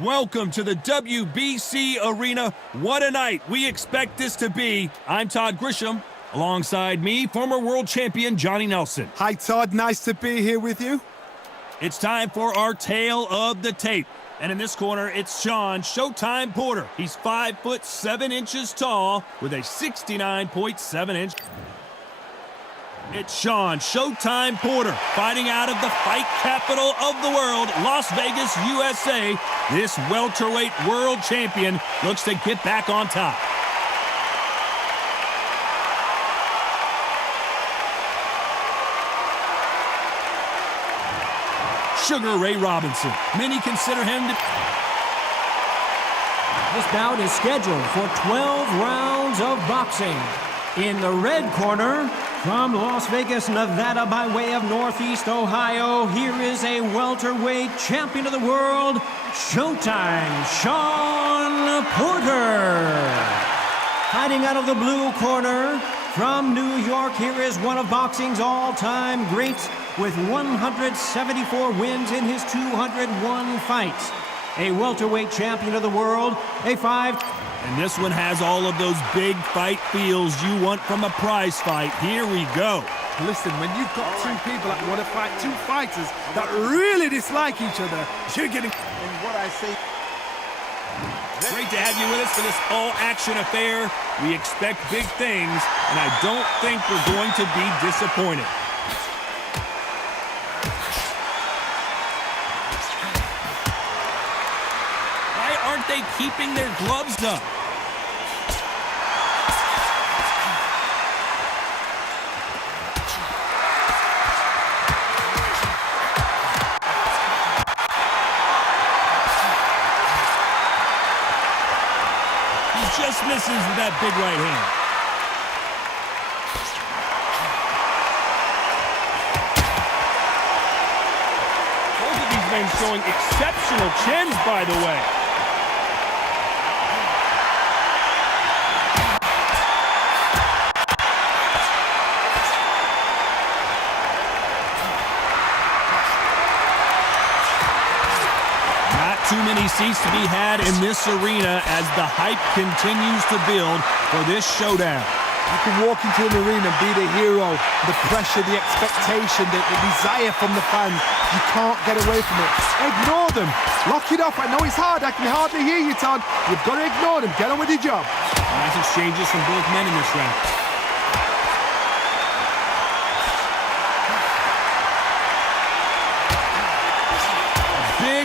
Welcome to the WBC Arena. What a night we expect this to be. I'm Todd Grisham. Alongside me, former world champion Johnny Nelson. Hi, Todd. Nice to be here with you. It's time for our tale of the tape. And in this corner, it's Shawn Showtime Porter. He's 5'7" tall with a 69.7-inch. It's Shawn Showtime Porter fighting out of the fight capital of the world, Las Vegas, USA. This welterweight world champion looks to get back on top. Sugar Ray Robinson. Many consider him to... This bout is scheduled for 12 rounds of boxing. In the red corner, from Las Vegas, Nevada, by way of Northeast Ohio, here is a welterweight champion of the world, Showtime, Shawn Porter. Hiding out of the blue corner, from New York, here is one of boxing's all-time greats with 174 wins in his 201 fights. A welterweight champion of the world, And this one has all of those big fight feels you want from a prize fight. Here we go. Listen, when you've got two people that want to fight, two fighters that really dislike each other, you're getting... And what I say... Great to have you with us for this all-action affair. We expect big things, and I don't think we're going to be disappointed. Why aren't they keeping their gloves up? Just misses with that big right hand. Both of these men showing exceptional chins, by the way. Too many seats to be had in this arena as the hype continues to build for this showdown. You can walk into an arena and be the hero, the pressure, the expectation, the desire from the fans. You can't get away from it. Ignore them. Lock it off. I know it's hard. I can hardly hear you, Todd. You've got to ignore them. Get on with your job. Nice exchanges from both men in this round.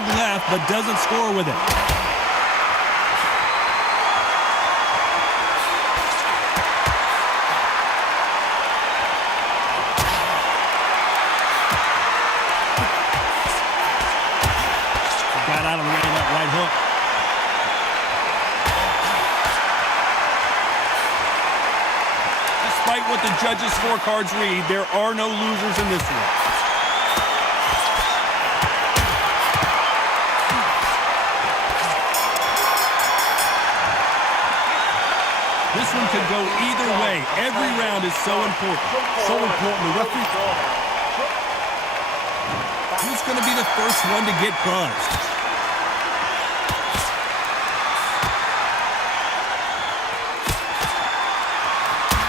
Left, but doesn't score with it. Got out of the way of that right hook. Despite what the judges' scorecards read, there are no losers in this one. This one could go either way. Every round is so important. So important. The referee. Who's going to be the first one to get buzzed?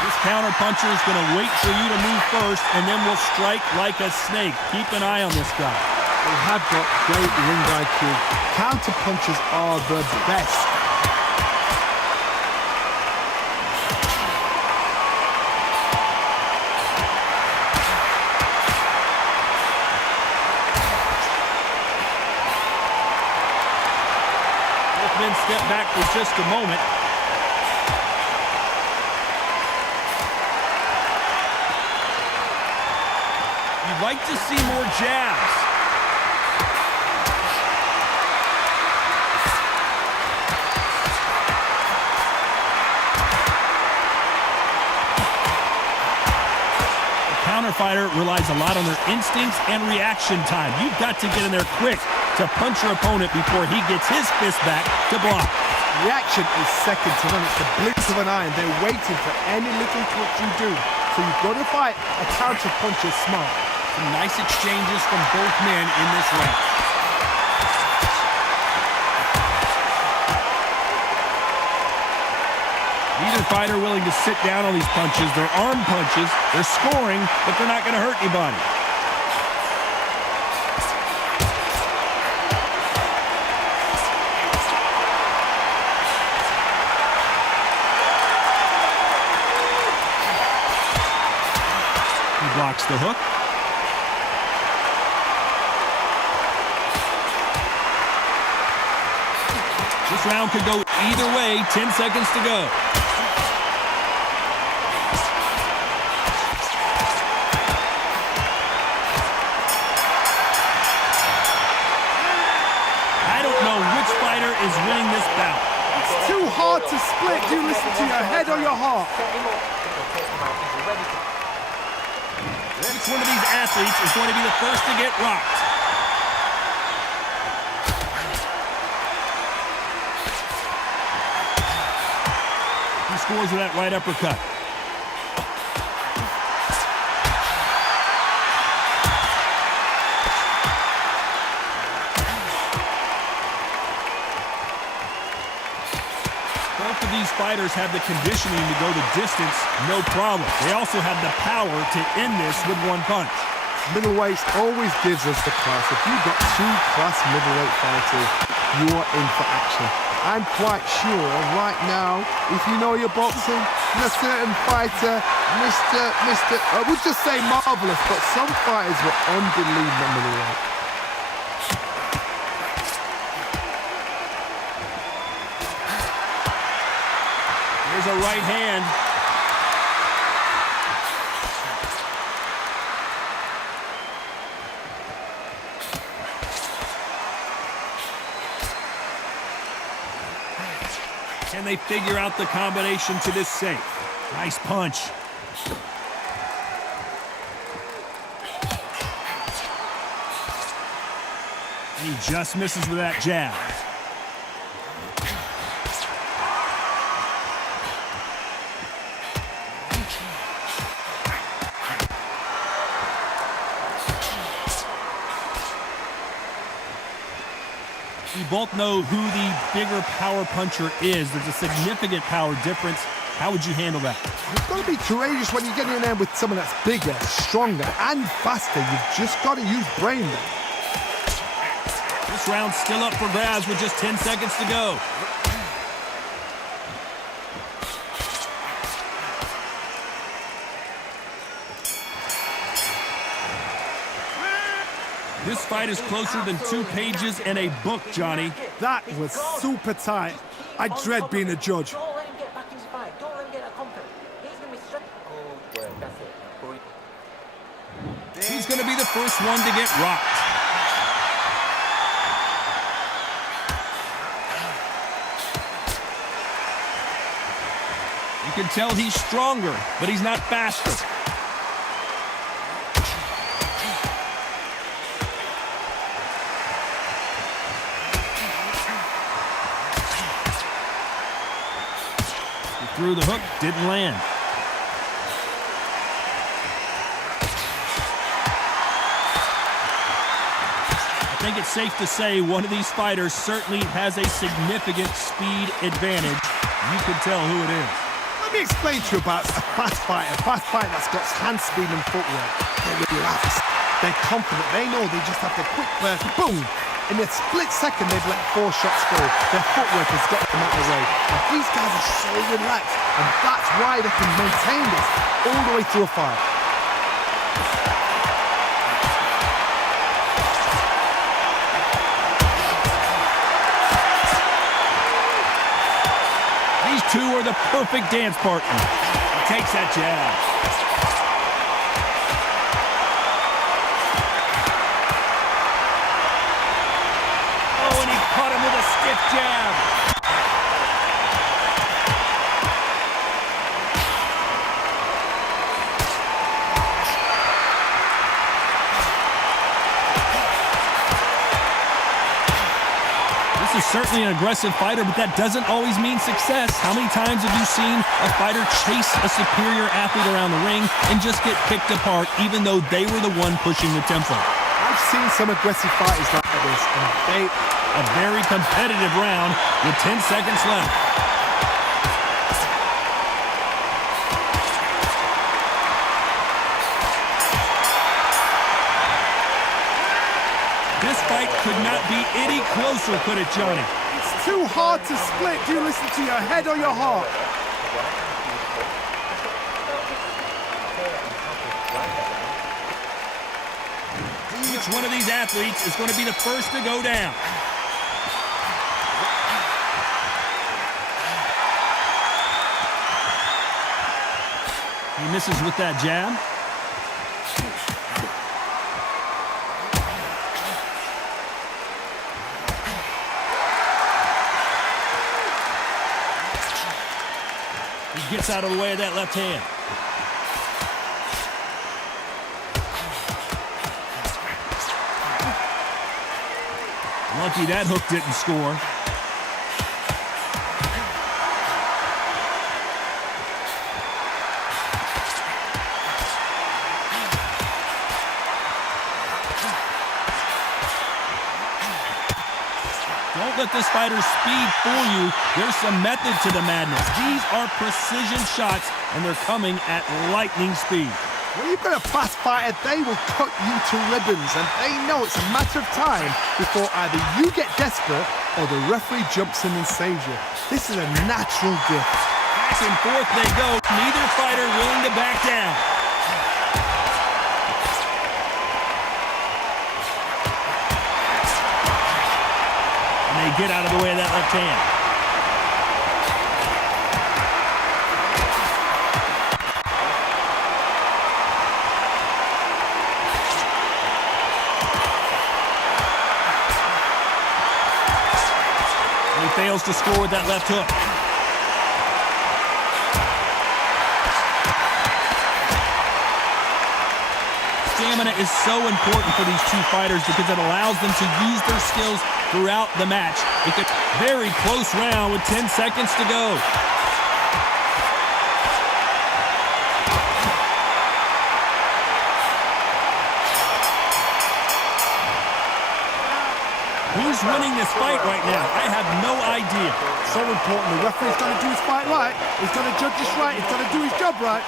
This counter-puncher is going to wait for you to move first, and then will strike like a snake. Keep an eye on this guy. They have got great ring IQ. Counter-punchers are the best. Step back for just a moment. You'd like to see more jabs. The counter fighter relies a lot on their instincts and reaction time. You've got to get in there quick to punch your opponent before he gets his fist back to block. Reaction is second to none. It's the blink of an eye, and they're waiting for any little touch you do. So you've got to fight a counter puncher smart. Some nice exchanges from both men in this round. Neither fighter willing to sit down on these punches. They're arm punches. They're scoring, but they're not going to hurt anybody. He blocks the hook. This round could go either way. 10 seconds to go. I don't know which fighter is winning this bout. It's too hard to split. Do you listen to your head or your heart? Which one of these athletes is going to be the first to get rocked? He scores with that right uppercut. Both of these fighters have the conditioning to go the distance, no problem. They also have the power to end this with one punch. Middleweight always gives us the class. If you've got two class middleweight fighters, you are in for action. I'm quite sure right now, if you know your boxing, a certain fighter, I would just say marvelous, but some fighters were unbelievable middleweight. There's a right hand. Can they figure out the combination to this safe? Nice punch. And he just misses with that jab. We both know who the bigger power puncher is. There's a significant power difference. How would you handle that? You've got to be courageous when you get in there with someone that's bigger, stronger, and faster. You've just got to use brain there. This round's still up for grabs with just 10 seconds to go. This fight is closer than 2 pages in a book, Johnny. That was super tight. I dread being a judge. Don't let him get back into fight. Don't let him get that confidence. He's going to be straight. Good work, that's it. He's going to be the first one to get rocked. You can tell he's stronger, but he's not faster. Through the hook, didn't land. I think it's safe to say one of these fighters certainly has a significant speed advantage. You can tell who it is. Let me explain to you about a fast fighter. A fast fighter that's got hand speed and footwork. They're relaxed. They're confident. They know they just have to quick burst, boom. In a split second, they've let 4 shots go. Their footwork has got them out of the way. And these guys are so relaxed, and that's why they can maintain this all the way through a fight. These two are the perfect dance partner. He takes that jab. Stiff jab. This is certainly an aggressive fighter, but that doesn't always mean success. How many times have you seen a fighter chase a superior athlete around the ring and just get picked apart even though they were the one pushing the tempo? I've seen some aggressive fighters like this, and they... A very competitive round with 10 seconds left. could not be any closer, could it, Johnny? It's too hard to split. Do you listen to your head or your heart? Which one of these athletes is going to be the first to go down? He misses with that jab. He gets out of the way of that left hand. Lucky that hook didn't score. Don't let this fighter's speed fool you. There's some method to the madness. These are precision shots, and they're coming at lightning speed. When you've got a fast fighter, they will cut you to ribbons, and they know it's a matter of time before either you get desperate or the referee jumps in and saves you. This is a natural gift. Back and forth they go. Neither fighter willing to back down. And they get out of the way of that left hand. Fails to score with that left hook. Stamina is so important for these two fighters because it allows them to use their skills throughout the match. It's a very close round with 10 seconds to go. Who's winning this fight right now? I have no idea. So important. The referee's got to do his fight right. He's got to judge this right. He's got to do his job right.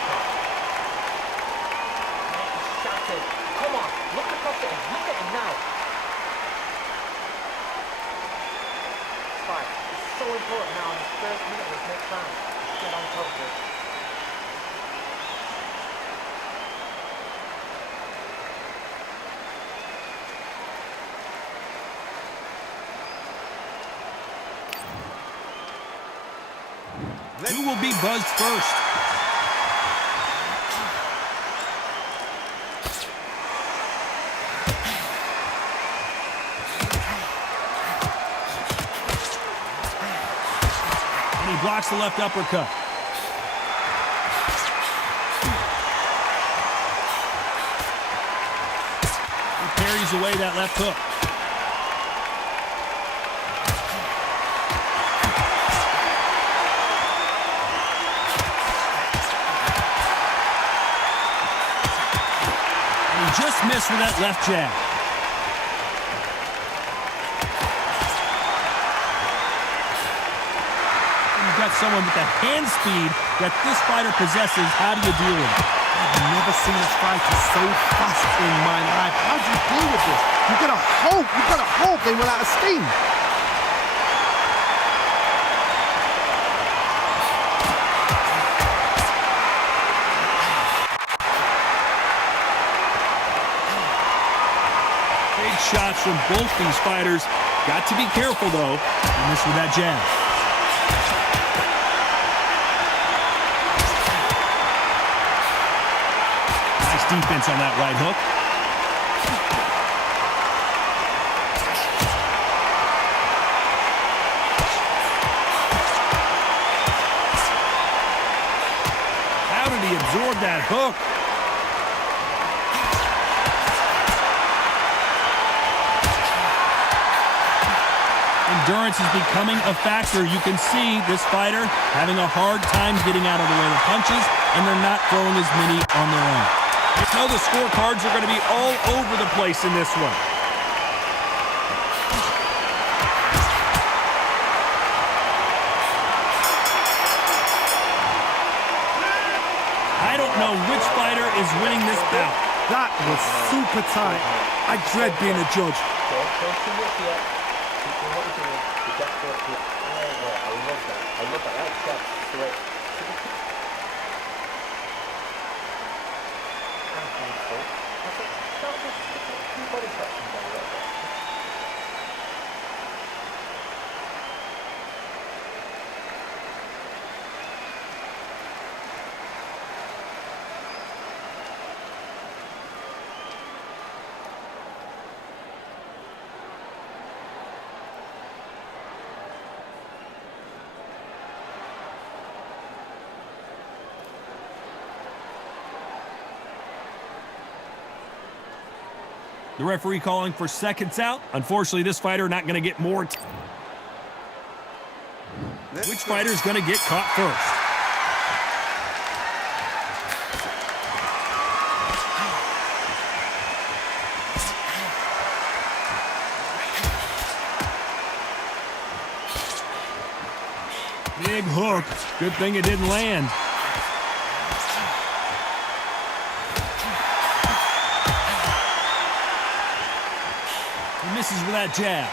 Shattered. Come on, look across at him. Look at him now. Fight. It's so important now in the first minute of this next round. Get on top of it. Who will be buzzed first? And he blocks the left uppercut. He parries away that left hook. Just missed with that left jab. You've got someone with the hand speed that this fighter possesses. How do you deal with it? I've never seen a fighter so fast in my life. How do you deal with this? You've got to hope they run out of steam. Shots from both these fighters. Got to be careful, though. And this with that jab. Nice defense on that right hook. How did he absorb that hook? Endurance is becoming a factor. You can see this fighter having a hard time getting out of the way of the punches, and they're not throwing as many on their own. You know the scorecards are going to be all over the place in this one. I don't know which fighter is winning this bout. That was super tight. I dread being a judge. Don't show too much yet. Keep doing what you're doing. You got to up here. I love that. I love that. That's great. And beautiful. That's it. Start with a few body sections on a little bit. The referee calling for seconds out. Unfortunately, this fighter not going to get more. Which fighter is going to get caught first? Big hook. Good thing it didn't land. Misses with that jab.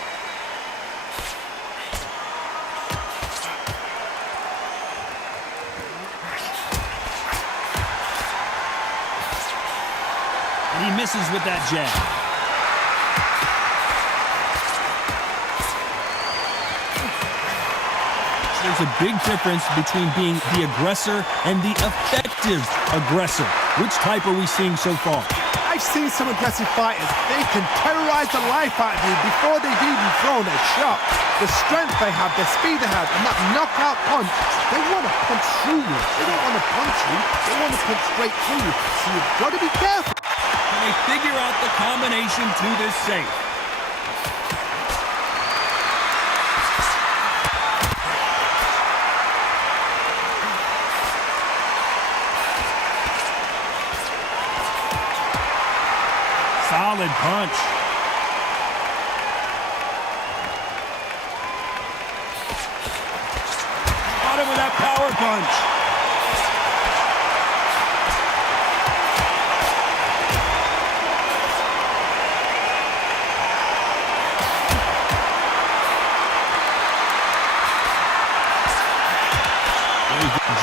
And he misses with that jab. There's a big difference between being the aggressor and the effective aggressor. Which type are we seeing so far? I've seen some aggressive fighters. They can terrorize the life out of you before they've even thrown a shot. The strength they have, the speed they have, and that knockout punch, they want to punch through you. They don't want to punch you. They want to punch straight through you. So you've got to be careful. Can they figure out the combination to this safe? Solid punch. Got him with that power punch.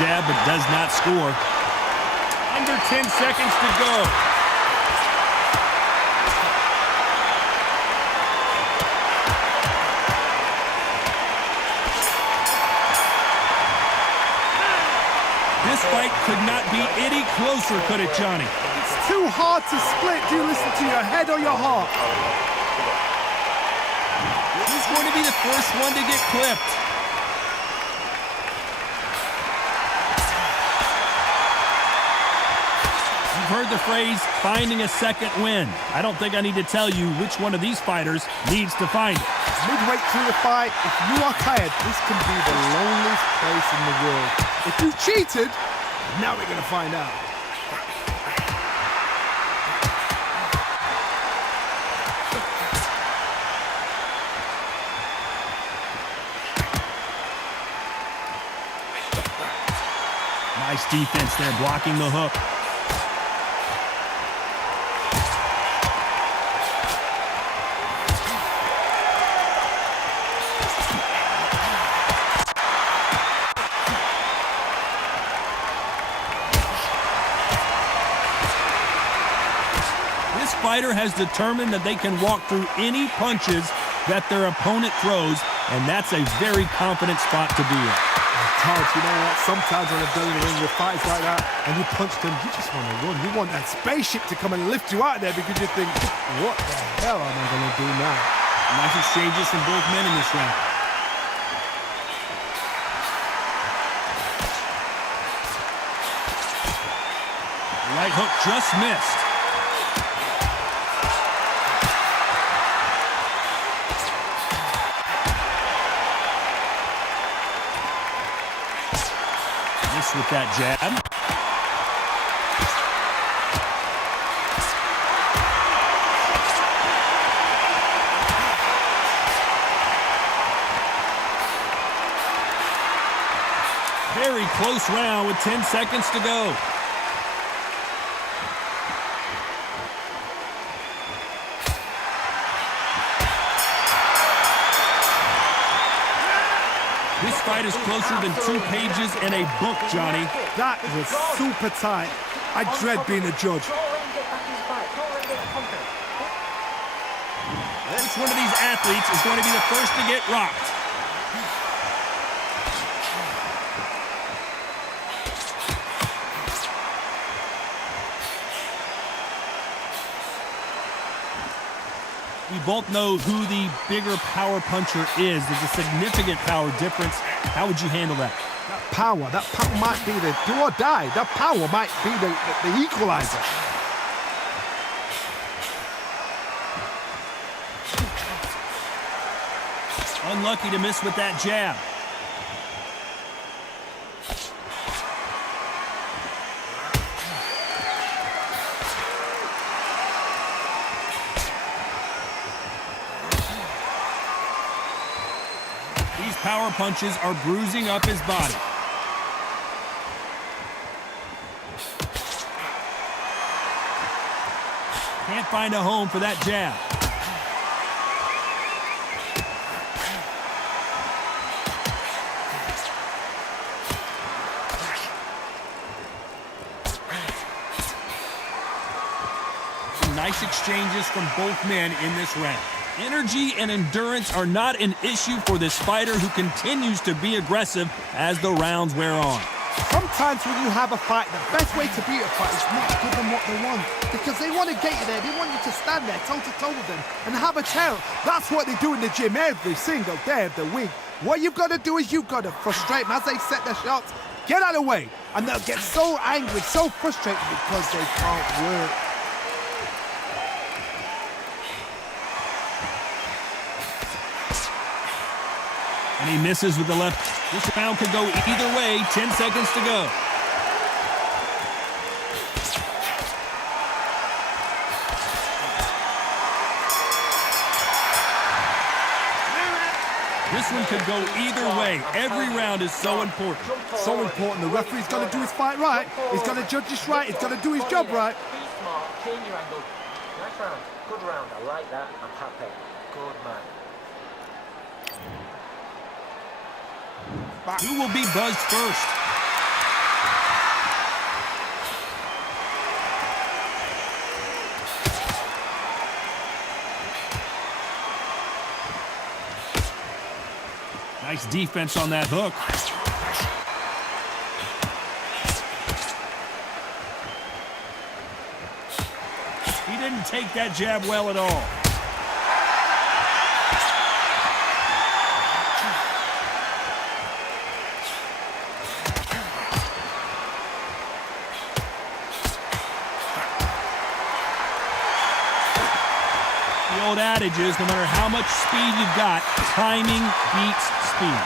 Jab, but does not score. Under 10 seconds to go. This fight could not be any closer, could it, Johnny? It's too hard to split. Do you listen to your head or your heart? Who's going to be the first one to get clipped? You've heard the phrase, finding a second win. I don't think I need to tell you which one of these fighters needs to find it. Midway through the fight, if you are tired, this can be the loneliest place in the world. If you cheated, now we're going to find out. Nice defense there, blocking the hook. This fighter has determined that they can walk through any punches that their opponent throws, and that's a very confident spot to be in. Todd, you know what? Sometimes when I've done in the ring with fights like that, and you punch them, you just want to run. You want that spaceship to come and lift you out of there because you think, what the hell am I going to do now? Nice exchanges from both men in this round. Right hook just missed. With that jab. Very close round with 10 seconds to go. fight is closer than 2 pages in a book, Johnny. That was super tight. I dread being a judge. Which one of these athletes is going to be the first to get rocked? We both know who the bigger power puncher is. There's a significant power difference. How would you handle that? That power might be the do or die. That power might be the equalizer. Unlucky to miss with that jab. These power punches are bruising up his body. Can't find a home for that jab. Nice exchanges from both men in this round. Energy and endurance are not an issue for this fighter who continues to be aggressive as the rounds wear on. Sometimes when you have a fight, the best way to beat a fight is not give them what they want. Because they want to get you there. They want you to stand there toe-to-toe with them and have a tail. That's what they do in the gym every single day of the week. What you've got to do is you've got to frustrate them as they set their shots. Get out of the way. And they'll get so angry, so frustrated because they can't work. And he misses with the left. This round could go either way. 10 seconds to go. This one could go either way. Every round is so important. So important. The referee's got to do his fight right. He's got to judge this right. He's got to do his job right. Be smart. Change your angle. Nice round. Good round. I like that. I'm happy. Good man. Who will be buzzed first? Nice defense on that hook. He didn't take that jab well at all. The old adage is no matter how much speed you've got, timing beats speed.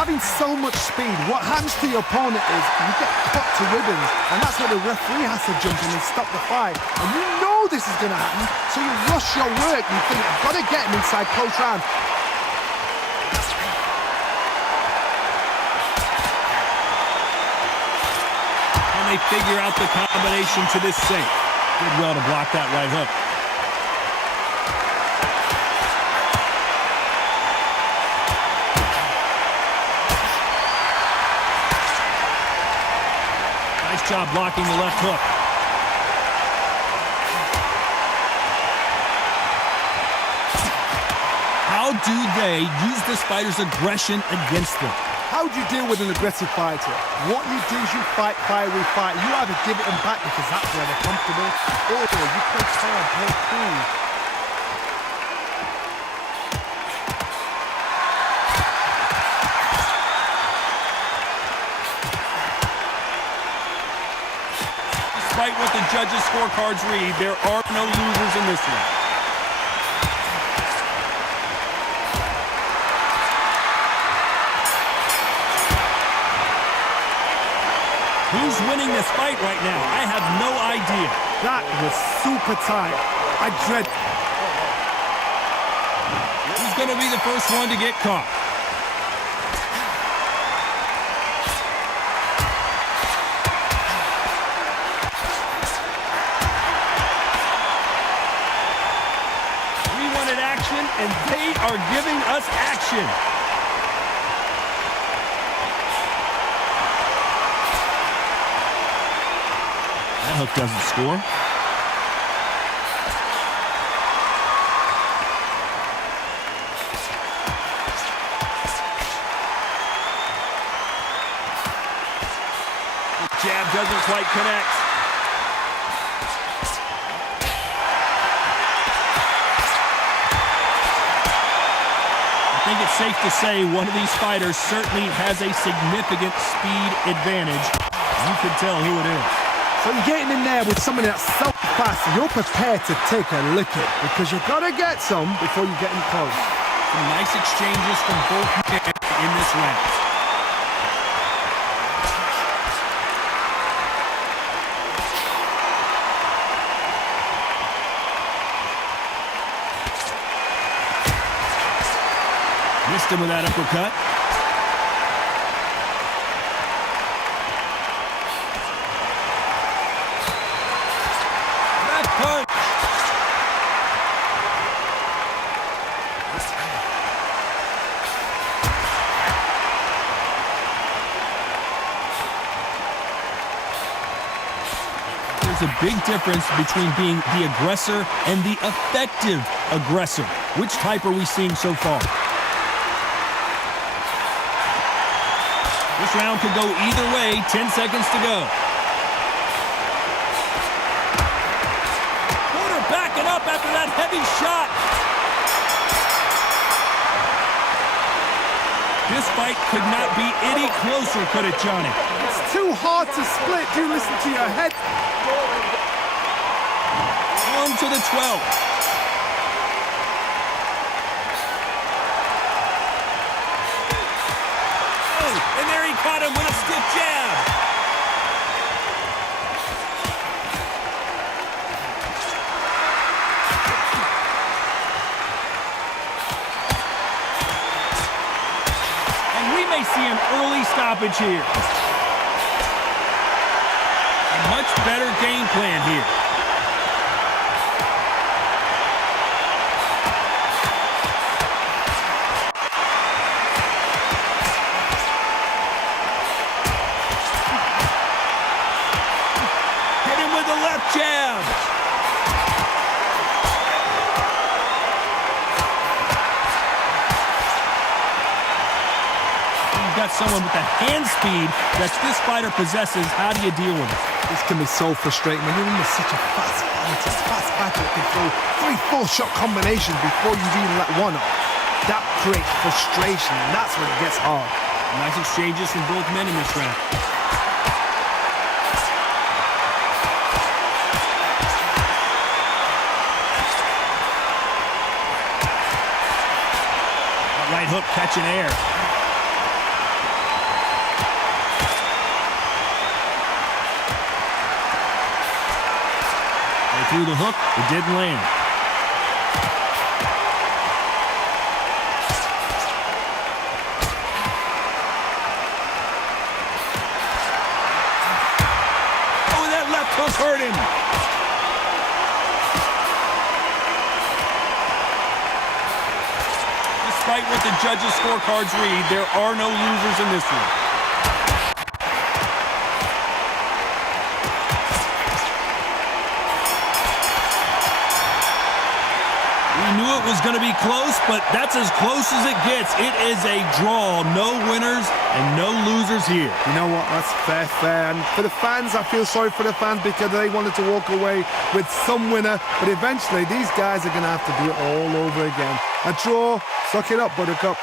Having so much speed, what happens to your opponent is you get cut to ribbons, and that's where the referee has to jump in and stop the fight. And you know this is going to happen, so you rush your work. You think, I've got to get him inside close round. And they figure out the combination to this safe. Did well to block that right hook. Nice job blocking the left hook. How do they use this fighter's aggression against them? How do you deal with an aggressive fighter? What you do is you fight, fiery fight. You either give it them back because that's where they're comfortable, or you play calm, play cool. Despite what the judges' scorecards read, there are no losers in this one. Who's winning this fight right now? I have no idea. That was super tight. I dread. Who's going to be the first one to get caught? We wanted action, and they are giving us action. That hook doesn't score. Jab doesn't quite connect. I think it's safe to say one of these fighters certainly has a significant speed advantage. You can tell who it is. So you're getting in there with somebody that's so fast, you're prepared to take a licking because you've got to get some before you get in close. Some nice exchanges from both men in this round. Missed him with that uppercut. That punch. There's a big difference between being the aggressor and the effective aggressor. Which type are we seeing so far? This round could go either way. 10 seconds to go. Porter backing up after that heavy shot. This fight could not be any closer, could it, Johnny? It's too hard to split. Do listen to your head. On to the 12th. And there he caught him with a stiff jab. And we may see an early stoppage here. A much better game plan here. Jab. You've got someone with the hand speed that this fighter possesses. How do you deal with it? This can be so frustrating when you're in such a fast fighter that can throw 3-4 shot combinations before you even let one off. That creates frustration, and that's when it gets hard. Nice exchanges from both men in this round. Right hook catching air. They threw the hook, it didn't land. Oh, that left hook hurt him. Despite what the judges' scorecards read, there are no losers in this one. We knew it was going to be close, but that's as close as it gets. It is a draw. No winners and no losers here. You know what? That's fair. And for the fans, I feel sorry for the fans because they wanted to walk away with some winner, but eventually these guys are going to have to do it all over again. A draw. Suck it up, Buttercup.